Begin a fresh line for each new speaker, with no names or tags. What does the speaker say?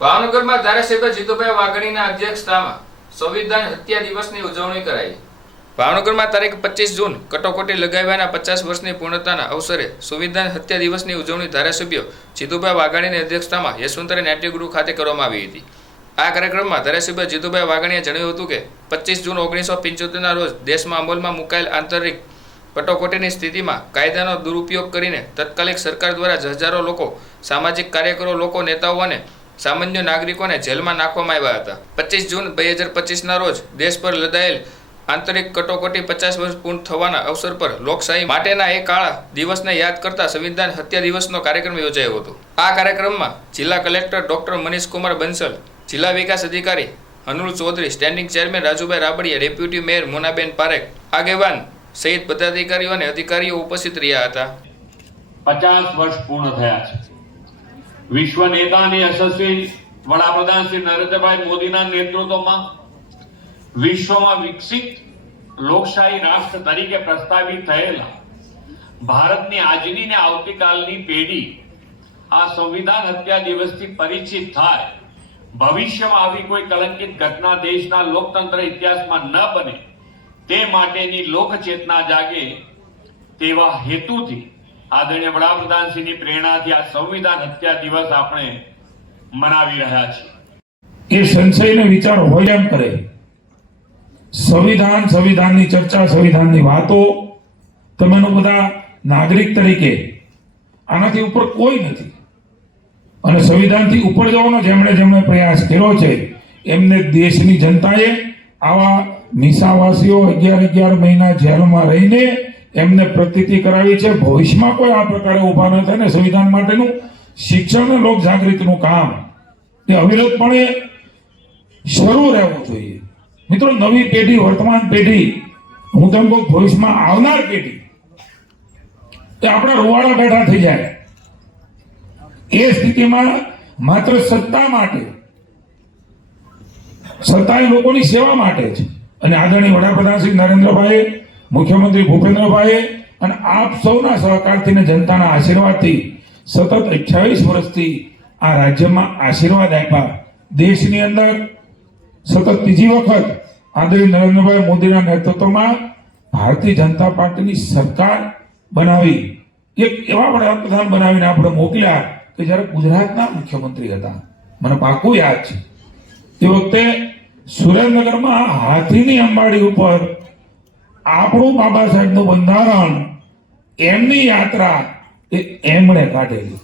ભાવનગરમાં ધારાસભ્ય જીતુભાઈ વાઘાણીના અધ્યક્ષતામાં સંવિધાન હત્યા દિવસની ઉજવણી કરાઈ. ભાવનગરમાં તારીખ પચીસ જૂન કટોકટી લગાવ્યાના પચાસ વર્ષની પૂર્ણતાના અવસરે સંવિધાન હત્યા દિવસની ઉજવણી ધારાસભ્ય જીતુભાઈ વાઘાણીની અધ્યક્ષતામાં યશવંતરા નાટ્યગૃહ ખાતે કરવામાં આવી હતી. આ કાર્યક્રમમાં ધારાસભ્ય જીતુભાઈ વાઘાણીએ જણાવ્યું હતું કે પચીસ જૂન ઓગણીસો પંચોતેરના રોજ દેશમાં અમલમાં મુકાયેલ આંતરિક કટોકટીની સ્થિતિમાં કાયદાનો દુરુપયોગ કરીને તત્કાલિક સરકાર દ્વારા હજારો લોકો, સામાજિક કાર્યકરો, લોકો, નેતાઓ અને સામાન્ય નાગરિકોને જેલમાં નાખવામાં આવ્યા હતા. પચીસ જૂન બે હજાર પચીસના રોજ દેશ પર લદાયેલ આંતરિક કટોકટી પચાસ વર્ષ પૂર્ણ થવાના અવસર પર લોકશાહી માટેના એ કાળા દિવસને યાદ કરતા સંવિધાન હત્યા દિવસનો કાર્યક્રમ યોજાયો હતો. આ કાર્યક્રમમાં જિલ્લા કલેક્ટર ડોક્ટર મનીષ કુમાર બંસલ, જિલ્લા વિકાસ અધિકારી Anul Chaudhary, standing chairman Rajubhai Rabadiya, deputy mayor Monaben Parekh, આગેવાન સહિત પદાધિકારીઓ અને અધિકારીઓ ઉપસ્થિત રહ્યા હતા.
પચાસ વર્ષ પૂર્ણ થયા છે. વિશ્વ નેતા અને યશસ્વી વડાપ્રધાન શ્રી નરેન્દ્રભાઈ મોદીના નેતૃત્વમાં વિશ્વમાં વિકસિત લોકશાહી રાષ્ટ્ર તરીકે પ્રસ્તાવિત થયેલા ભારતની આજની ને આવતીકાલની પેઢી આ સંવિધાન હત્યા દિવસથી પરિચિત થાય. ભવિષ્યમાં આવી કોઈ કલંકિત ઘટના દેશના લોકતંત્ર ઇતિહાસમાં ન બને તે માટેની લોકચેતના જાગે તેવા હેતુથી આદરણીય વડાપ્રધાનશ્રીની પ્રેરણાથી આ સંવિધાન હત્યા દિવસ આપણે મનાવી રહ્યા છીએ.
એ સંશયનો વિચાર હોય એમ કરે. સંવિધાન સંવિધાનની ચર્ચા, સંવિધાનની વાતો તમે બધા નાગરિક તરીકે આનાથી ઉપર કોઈ નથી. અને સંવિધાનથી ઉપર જવાનો જેમણે જેમણે પ્રયાસ કર્યો છે, એમને દેશની જનતાએ આવા નિશાવાસીઓ અગિયાર અગિયાર મહિના જેલમાં રહીને એમને પ્રતિતિ કરાવી છે. ભવિષ્યમાં કોઈ આ પ્રકારે ઊભા ન થાય ને સંવિધાન માટેનું શિક્ષણ અને લોક જાગૃતિનું કામ. એ અવિરતપણે શરૂ રહેવું જોઈએ. મિત્રો, નવી પેઢી, વર્તમાન પેઢી, હું તેમ કહું, ભવિષ્યમાં આવનાર પેઢી, એ આપણા રૂવાડા બેઠા થઈ જાય. એ સ્થિતિમાં માત્ર સત્તા માટે સત્તા એ લોકોની સેવા માટે છે અને આદરણીય વડાપ્રધાન શ્રી નરેન્દ્રભાઈ મુખ્યમંત્રી ભૂપેન્દ્રભાઈ અને આપ સૌના સહકારથી જનતાના આશીર્વાદથી સતત અઠ્યાવીસ વર્ષથી આ રાજ્યમાં આશીર્વાદ આપ્યા. દેશની અંદર સતત ત્રીજી વખત આદરણીય નરેન્દ્રભાઈ મોદીના નેતૃત્વમાં ભારતીય જનતા પાર્ટીની સરકાર બનાવી. એક એવા વડાપ્રધાન બનાવીને આપણે મોકલ્યા કે જ્યારે ગુજરાતના મુખ્યમંત્રી હતા. મને પાકું યાદ છે. તે વખતે સુરેન્દ્રનગરમાં હાથીની અંબાડી ઉપર આપણું બાબા સાહેબનું બંધારણ એમની યાત્રા એ એમણે કાઢેલી.